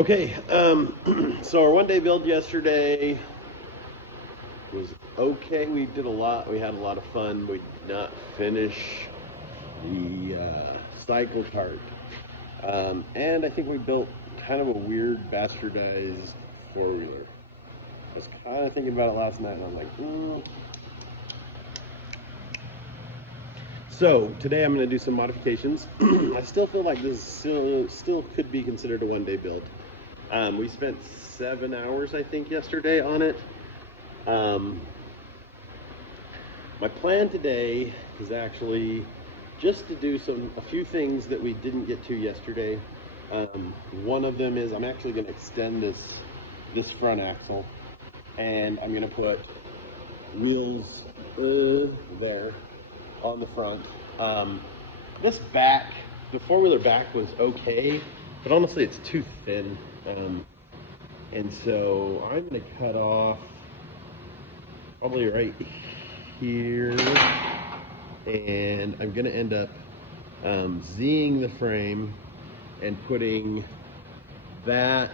Okay, so our one-day build yesterday was okay. We did a lot. We had a lot of fun. We did not finish the Cyclekart. And I think we built kind of a weird, bastardized four-wheeler. I was kind of thinking about it last night, and I'm like, So today I'm going to do some modifications. I still feel like this still could be considered a one-day build. We spent 7 hours, I think, yesterday on it. My plan today is actually just to do a few things that we didn't get to yesterday. One of them is I'm actually going to extend this front axle, and I'm going to put wheels there on the front. This back, the four-wheeler back was okay, but honestly it's too thin. And so I'm going to cut off probably right here, and I'm going to end up Z-ing the frame and putting that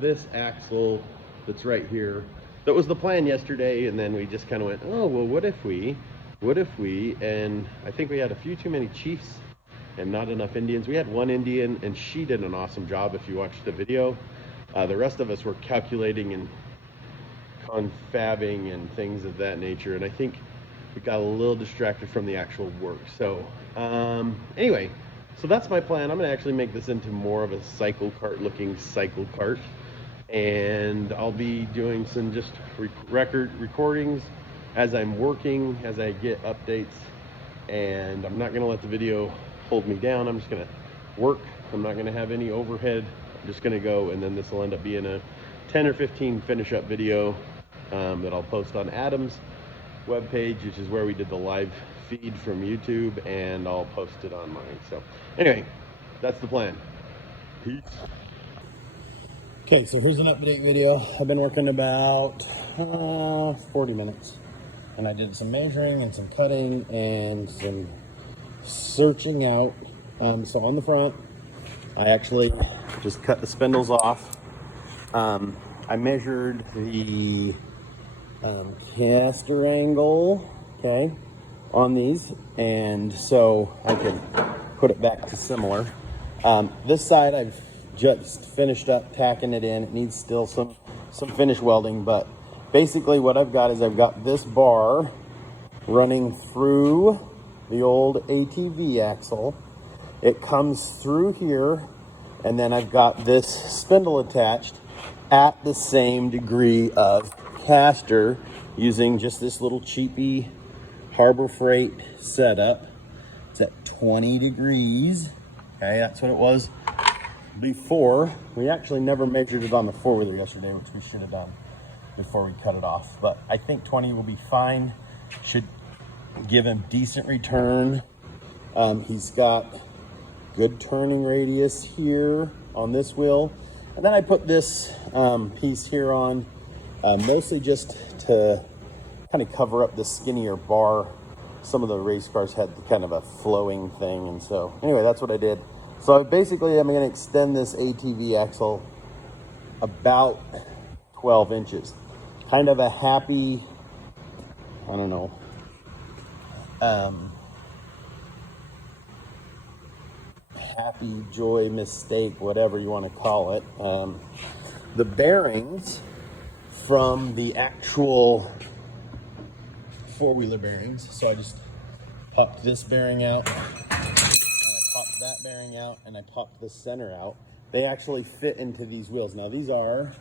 this axle that's right here. That was the plan yesterday, and then we just kind of went, oh well, what if we, and I think we had a few too many chiefs and not enough Indians. We had one Indian, and she did an awesome job if you watched the video. The rest of us were calculating and confabbing and things of that nature, and I think we got a little distracted from the actual work. So anyway, so that's my plan. I'm gonna actually make this into more of a Cyclekart looking cycle cart, and I'll be doing some just recordings as I'm working, as I get updates, and I'm not gonna let the video hold me down. I'm just gonna work. I'm not gonna have any overhead. I'm just gonna go, and then this will end up being a 10 or 15 finish up video that I'll post on Adam's webpage, which is where we did the live feed from YouTube, and I'll post it on mine. So anyway, that's the plan. Peace. Okay, so here's an update video. I've been working about 40 minutes, and I did some measuring and some cutting and some searching out. So on the front, I actually just cut the spindles off. I measured the caster angle, okay, on these, and so I can put it back to similar. This side I've just finished up tacking it in. It needs still some finish welding, but basically what I've got is I've got this bar running through the old ATV axle. It comes through here, and then I've got this spindle attached at the same degree of caster using just this little cheapy Harbor Freight setup. It's at 20 degrees. Okay, that's what it was before. We actually never measured it on the four-wheeler yesterday, which we should have done before we cut it off. But I think 20 will be fine. Should give him decent return. He's got good turning radius here on this wheel. And then I put this piece here on, mostly just to kind of cover up the skinnier bar. Some of the race cars had kind of a flowing thing, and so anyway, that's what I did. So basically I'm going to extend this ATV axle about 12 inches. Kind of a happy, I don't know, happy joy mistake, whatever you want to call it. The bearings from the actual four-wheeler bearings, so I just popped this bearing out, and I popped that bearing out, and I popped the center out. They actually fit into these wheels. Now these are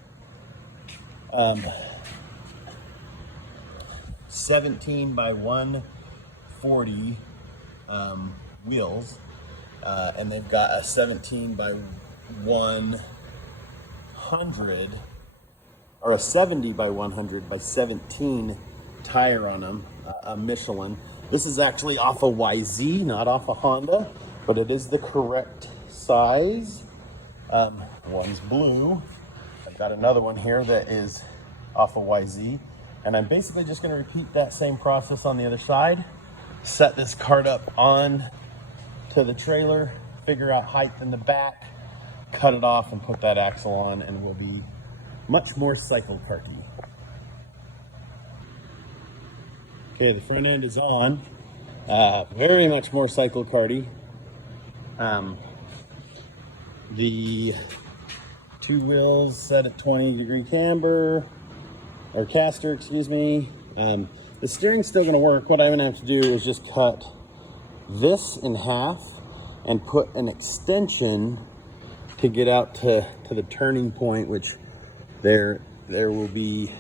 17 by 140 wheels, and they've got a 17 by 100, or a 70 by 100 by 17 tire on them, a Michelin. This is actually off a YZ, not off a Honda, but it is the correct size. One's blue. I've got another one here that is off a YZ, and I'm basically just going to repeat that same process on the other side. Set this cart up on to the trailer, figure out height in the back, cut it off and put that axle on, and we'll be much more cycle karty. Okay, the front end is on. Very much more cycle karty. The two wheels set at 20-degree camber, or caster, excuse me. The steering's still gonna work. What I'm gonna have to do is just cut this in half and put an extension to get out to the turning point, which there will be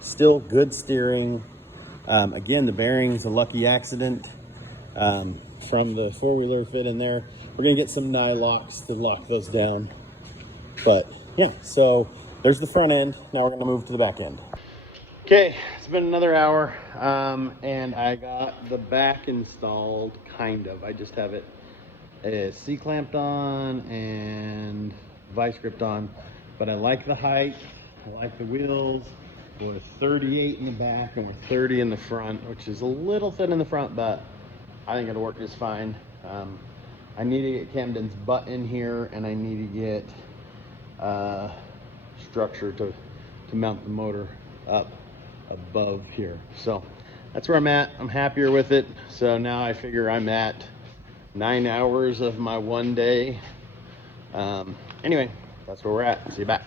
still good steering. Again, the bearing's a lucky accident from the four-wheeler fit in there. We're gonna get some nye locks to lock those down. But yeah, so there's the front end. Now we're gonna move to the back end. Okay, it's been another hour, and I got the back installed, kind of. I just have it C-clamped on and vice gripped on, but I like the height, I like the wheels. We're 38 in the back and we're 30 in the front, which is a little thin in the front, but I think it'll work just fine. I need to get Camden's butt in here, and I need to get structure to mount the motor up above here. So that's where I'm at. I'm happier with it. So now I figure I'm at 9 hours of my one day. Anyway, that's where we're at. See you back.